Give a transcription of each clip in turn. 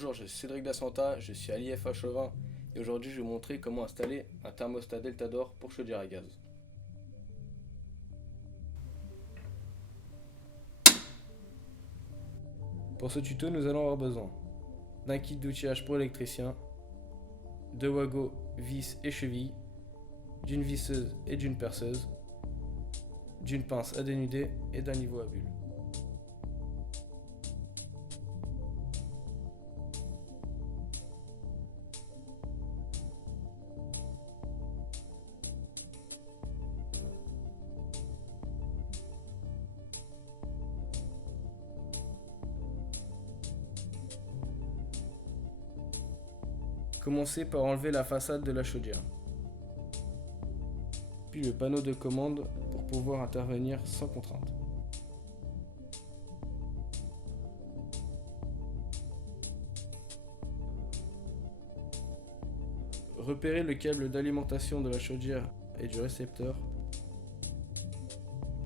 Bonjour, je suis Cédric Dassanta, je suis à l'IFA Chauvin et aujourd'hui je vais vous montrer comment installer un thermostat Deltador pour chaudière à gaz. Pour ce tuto, nous allons avoir besoin d'un kit d'outillage pour électricien, de wagots, vis et chevilles, d'une visseuse et d'une perceuse, d'une pince à dénuder et d'un niveau à bulles. Commencez par enlever la façade de la chaudière, puis le panneau de commande pour pouvoir intervenir sans contrainte. Repérez le câble d'alimentation de la chaudière et du récepteur,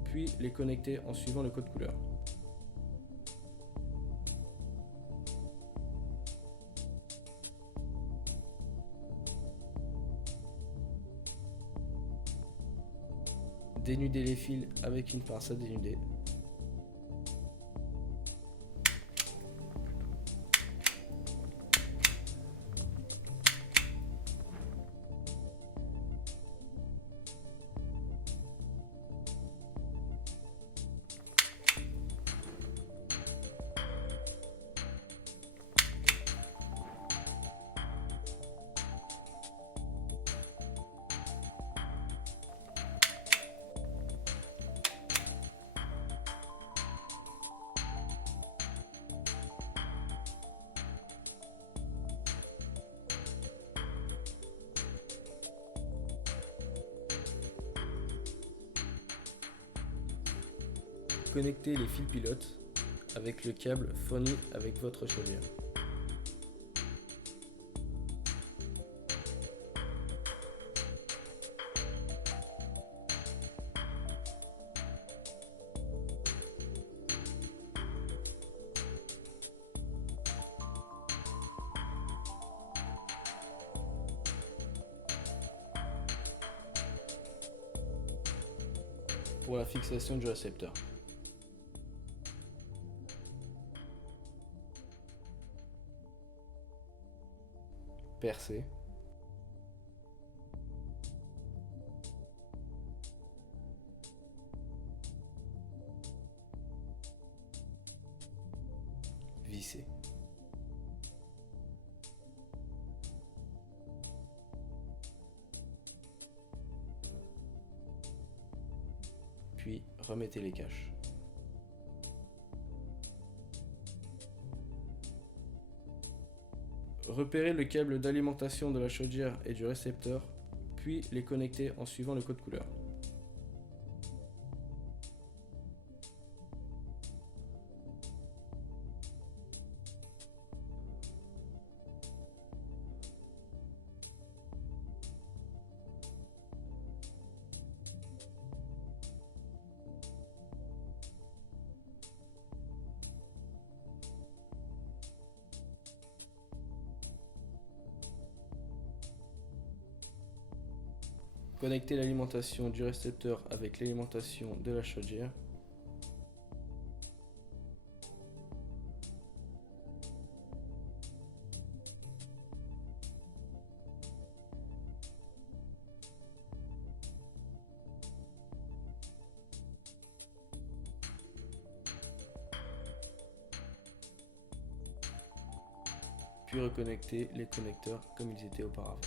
puis les connecter en suivant le code couleur. Dénudez les fils avec une pince à dénuder. Connectez les fils pilotes avec le câble fourni avec votre chaudière. Pour la fixation du récepteur. Percer. Visser. Puis remettez les caches. Repérez le câble d'alimentation de la chaudière et du récepteur, puis les connecter en suivant le code couleur. Connectez l'alimentation du récepteur avec l'alimentation de la chaudière. Puis reconnectez les connecteurs comme ils étaient auparavant.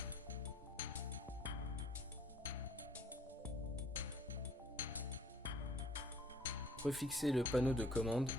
Refixez le panneau de commande.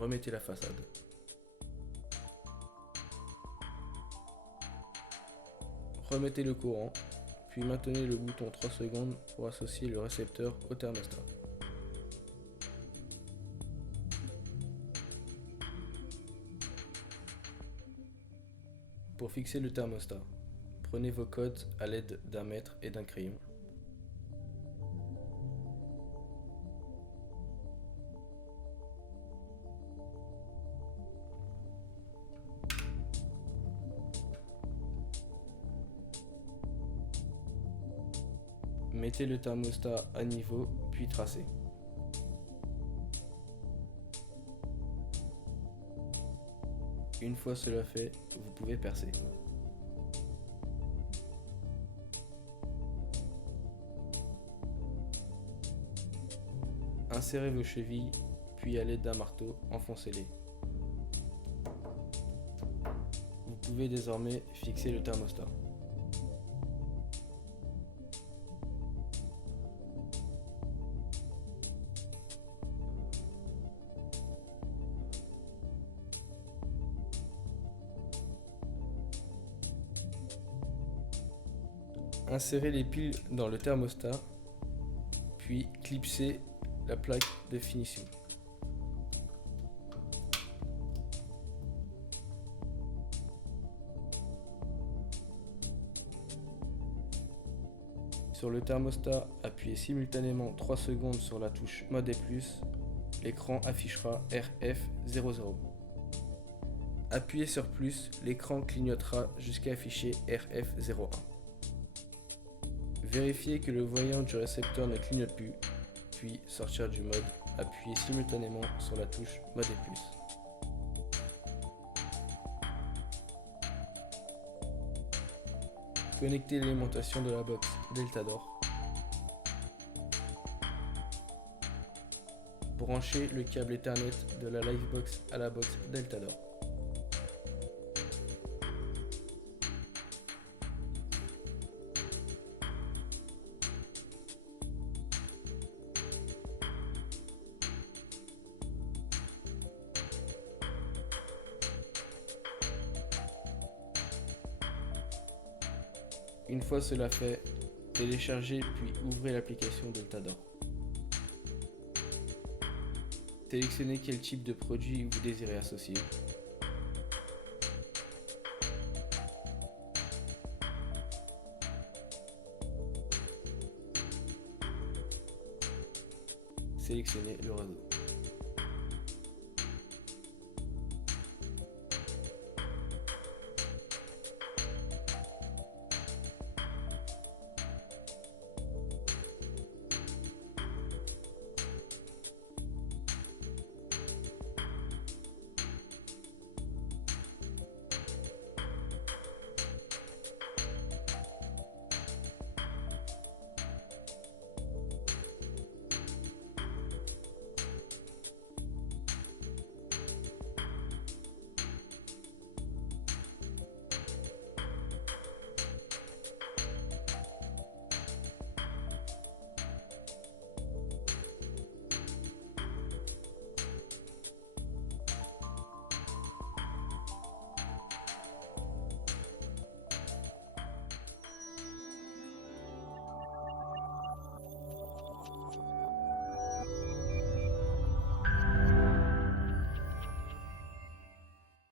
Remettez la façade. Remettez le courant, puis maintenez le bouton 3 secondes pour associer le récepteur au thermostat. Pour fixer le thermostat, prenez vos codes à l'aide d'un mètre et d'un crayon. Mettez le thermostat à niveau, puis tracez. Une fois cela fait, vous pouvez percer. Insérez vos chevilles, puis à l'aide d'un marteau, enfoncez-les. Vous pouvez désormais fixer le thermostat. Insérez les piles dans le thermostat, puis clipsez la plaque de finition. Sur le thermostat, appuyez simultanément 3 secondes sur la touche Mode et Plus. L'écran affichera RF00. Appuyez sur Plus, l'écran clignotera jusqu'à afficher RF01. Vérifiez que le voyant du récepteur ne clignote plus, puis sortir du mode, appuyez simultanément sur la touche Mode et Plus. Connectez l'alimentation de la box Deltador. Branchez le câble Ethernet de la Livebox à la box Deltador. Une fois cela fait, téléchargez puis ouvrez l'application Deltador. Sélectionnez quel type de produit vous désirez associer. Sélectionnez le réseau.